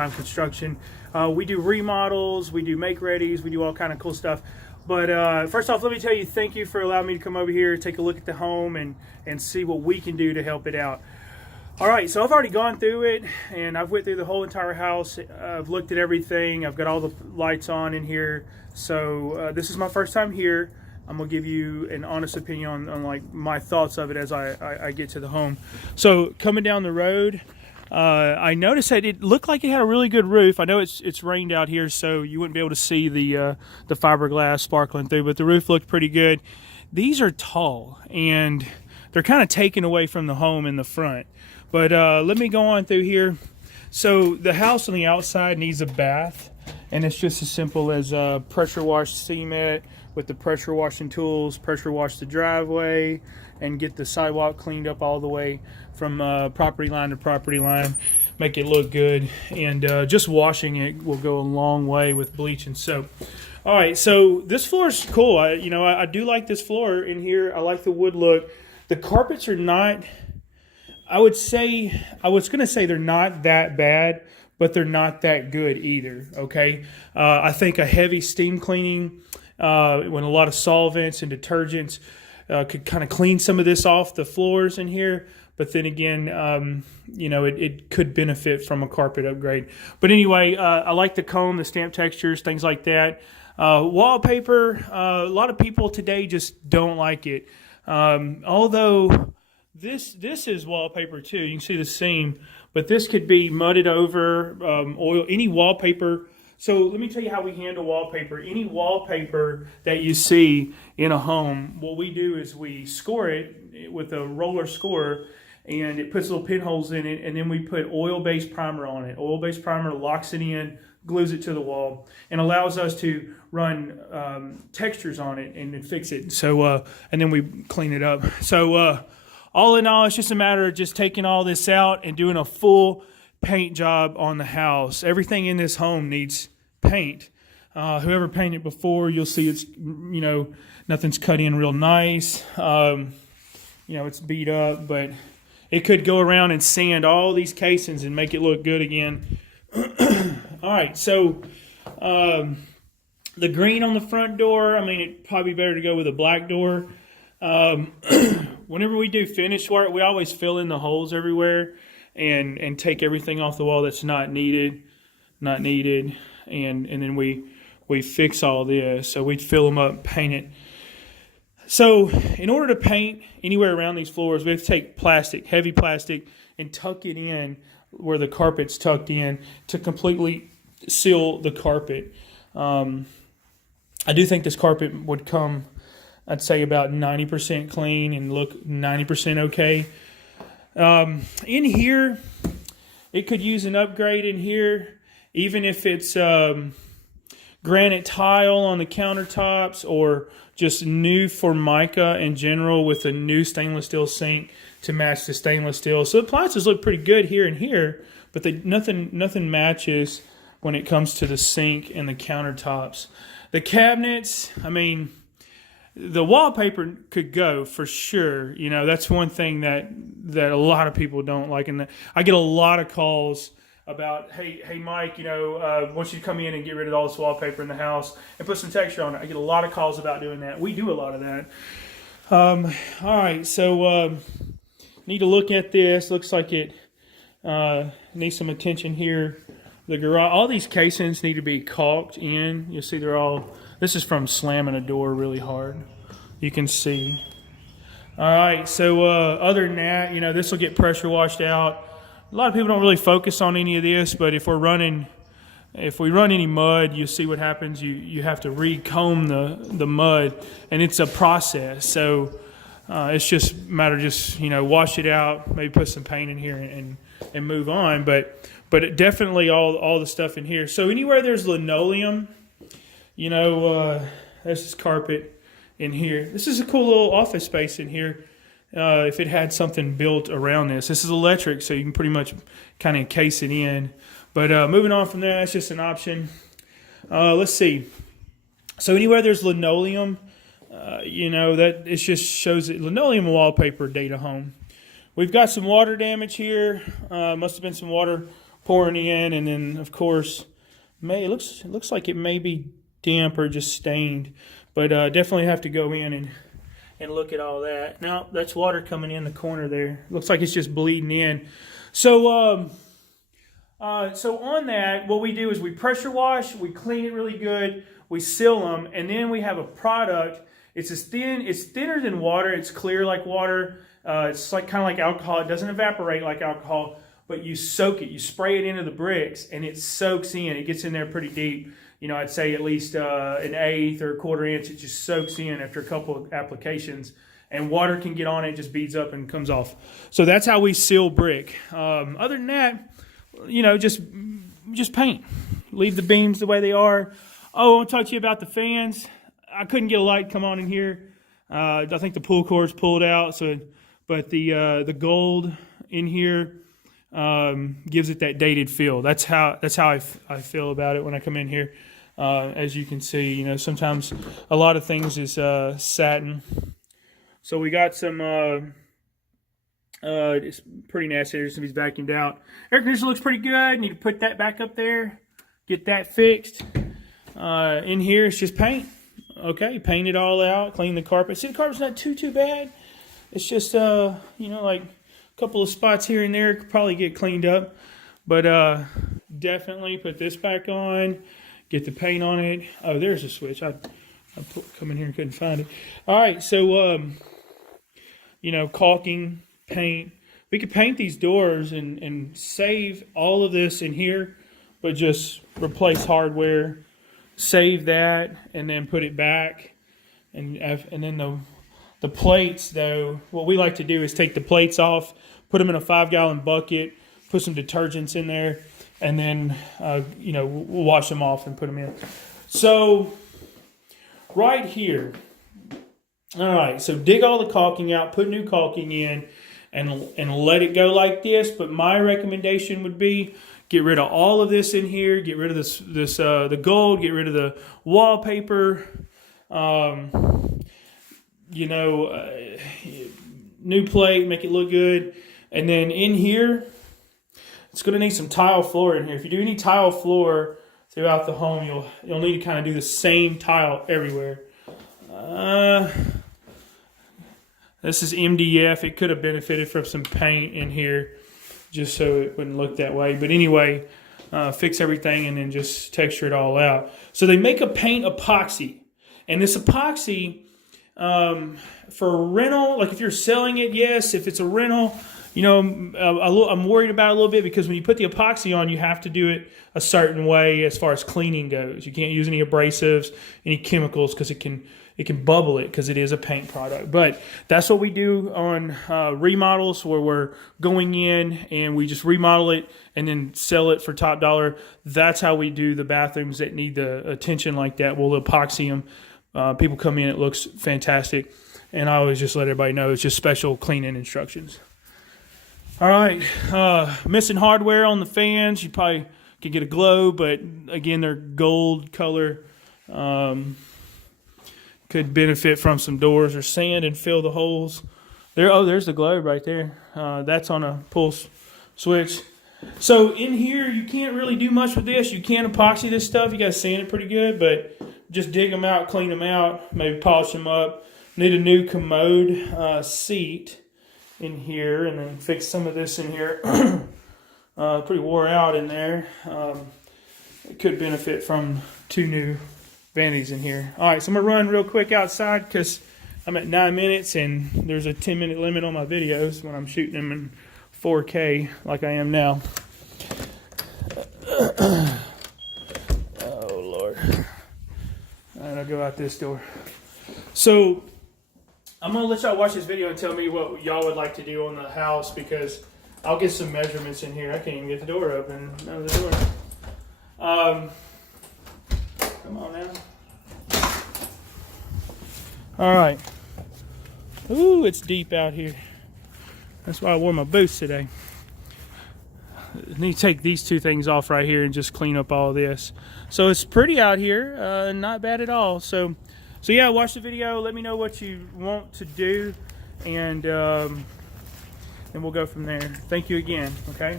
construction. We do remodels, we do make readies, we do all kind of cool stuff. But first off, let me tell you, thank you for allowing me to come over here, take a look at the home, and see what we can do to help it out. All right, so I've already gone through it, and I've went through the whole entire house. I've looked at everything. I've got all the lights on in here. So this is my first time here. I'm gonna give you an honest opinion on like my thoughts of it as I get to the home. So coming down the road, I noticed that it looked like it had a really good roof. I know it's rained out here, so you wouldn't be able to see the fiberglass sparkling through, but the roof looked pretty good. These are tall, and they're kind of taken away from the home in the front. But let me go on through here. So the house on the outside needs a bath, and it's just as simple as pressure wash cement with the pressure washing tools, pressure wash the driveway, and get the sidewalk cleaned up all the way from property line to property line, make it look good. And just washing it will go a long way with bleach and soap. All right, so this floor is cool. I do like this floor in here. I like the wood look. The carpets are not, I was going to say they're not that bad, but they're not that good either, okay? I think a heavy steam cleaning, when a lot of solvents and detergents could kind of clean some of this off the floors in here. But then again, it could benefit from a carpet upgrade. But anyway, I like the comb, the stamp textures, things like that. Wallpaper, a lot of people today just don't like it. Although this is wallpaper too. You can see the seam, but this could be mudded over, oil, any wallpaper. So let me tell you how we handle wallpaper. Any wallpaper that you see in a home, what we do is we score it with a roller scorer, and it puts little pinholes in it, and then we put oil-based primer on it. Oil-based primer locks it in, glues it to the wall, and allows us to run textures on it and fix it. So and then we clean it up. So all in all, it's just a matter of just taking all this out and doing a full paint job on the house. Everything in this home needs paint. Whoever painted before, you'll see it's, nothing's cut in real nice. It's beat up, but it could go around and sand all these casings and make it look good again. All right, so the green on the front door, it'd probably be better to go with a black door. Whenever we do finish work, we always fill in the holes everywhere and take everything off the wall that's not needed, and then we fix all this. So we fill them up, paint it. So in order to paint anywhere around these floors, we have to take plastic, heavy plastic, and tuck it in where the carpet's tucked in to completely seal the carpet. I do think this carpet would come, I'd say, about 90% clean and look 90% okay. In here, it could use an upgrade in here, even if it's granite tile on the countertops or just new Formica in general with a new stainless steel sink to match the stainless steel. So the appliances look pretty good here and here, but nothing matches when it comes to the sink and the countertops. The cabinets, the wallpaper could go for sure. That's one thing that a lot of people don't like. And I get a lot of calls about, hey Mike, I want you to come in and get rid of all this wallpaper in the house and put some texture on it. I get a lot of calls about doing that. We do a lot of that. All right, so need to look at this. Looks like it needs some attention here. The garage, all these casings need to be caulked in. You'll see this is from slamming a door really hard. You can see. All right, so other than that, this will get pressure washed out. A lot of people don't really focus on any of this, but if we run any mud, you see what happens. You have to recomb the mud, and it's a process. So it's just a matter of wash it out, maybe put some paint in here and move on. But definitely all the stuff in here. So anywhere there's linoleum, this is carpet in here. This is a cool little office space in here. If it had something built around this. This is electric, so you can pretty much kind of encase it in. But moving on from there, that's just an option. Let's see. So anywhere there's linoleum, that it just shows that linoleum wallpaper data home. We've got some water damage here. Must have been some water pouring in, and then of course, it looks like it may be damp or just stained, but definitely have to go in and look at all that. Now that's water coming in the corner there. Looks like it's just bleeding in. So so on that, what we do is we pressure wash, we clean it really good, we seal them, and then we have a product. It's thinner than water. It's clear like water. It's like kind of like alcohol. It doesn't evaporate like alcohol, but you soak it. You spray it into the bricks, and it soaks in. It gets in there pretty deep. You know, I'd say at least an eighth or a quarter inch. It just soaks in after a couple of applications, and water can get on it. It just beads up and comes off. So that's how we seal brick. Other than that, you know, just paint. Leave the beams the way they are. Oh, I want to talk to you about the fans. I couldn't get a light come on in here. I think the pull cord's pulled out. So, but the gold in here gives it that dated feel. That's how I feel about it when I come in here. As you can see, you know, sometimes a lot of things is satin. So we got some. It's pretty nasty. There's some he's vacuumed out. Air conditioner looks pretty good. Need to put that back up there. Get that fixed. In here, it's just paint. Okay, paint it all out. Clean the carpet. See, the carpet's not too bad. It's just you know, like a couple of spots here and there could probably get cleaned up. But definitely put this back on. Get the paint on it. Oh, there's a switch. I come in here and couldn't find it. All right, so you know, caulking, paint. We could paint these doors and save all of this in here, but just replace hardware, save that, and then put it back. And then the plates, though, what we like to do is take the plates off, put them in a 5-gallon bucket, put some detergents in there, and then you know, we'll wash them off and put them in. So right here, all right, so dig all the caulking out, put new caulking in, and let it go like this. But my recommendation would be get rid of all of this in here, get rid of this the gold, get rid of the wallpaper, you know, new plate, make it look good. And then in here, it's going to need some tile floor in here. If you do any tile floor throughout the home, you'll need to kind of do the same tile everywhere. This is MDF. It could have benefited from some paint in here just so it wouldn't look that way. But anyway, fix everything and then just texture it all out. So they make a paint epoxy. And this epoxy, for rental, like if you're selling it, yes. If it's a rental, you know, I'm worried about it a little bit because when you put the epoxy on, you have to do it a certain way as far as cleaning goes. You can't use any abrasives, any chemicals, because it can bubble it because it is a paint product. But that's what we do on remodels, where we're going in and we just remodel it and then sell it for top dollar. That's how we do the bathrooms that need the attention like that. We'll epoxy them. People come in, it looks fantastic. And I always just let everybody know it's just special cleaning instructions. All right, missing hardware on the fans. You probably could get a glow, but again, they're gold color. Could benefit from some doors or sand and fill the holes. There, oh, there's the globe right there. That's on a pull switch. So in here, you can't really do much with this. You can epoxy this stuff. You got to sand it pretty good, but just dig them out, clean them out, maybe polish them up. Need a new commode seat in here, and then fix some of this in here. Pretty wore out in there. It could benefit from 2 new vanities in here. All right, so I'm going to run real quick outside because I'm at 9 minutes, and there's a 10-minute limit on my videos when I'm shooting them in 4K like I am now. Oh, Lord. All right, I'll go out this door. So I'm going to let y'all watch this video and tell me what y'all would like to do on the house, because I'll get some measurements in here. I can't even get the door open. Out of the door. Come on now. All right. Ooh, it's deep out here. That's why I wore my boots today. I need to take these 2 things off right here and just clean up all this. So it's pretty out here. Not bad at all. So yeah, watch the video. Let me know what you want to do, and we'll go from there. Thank you again. Okay.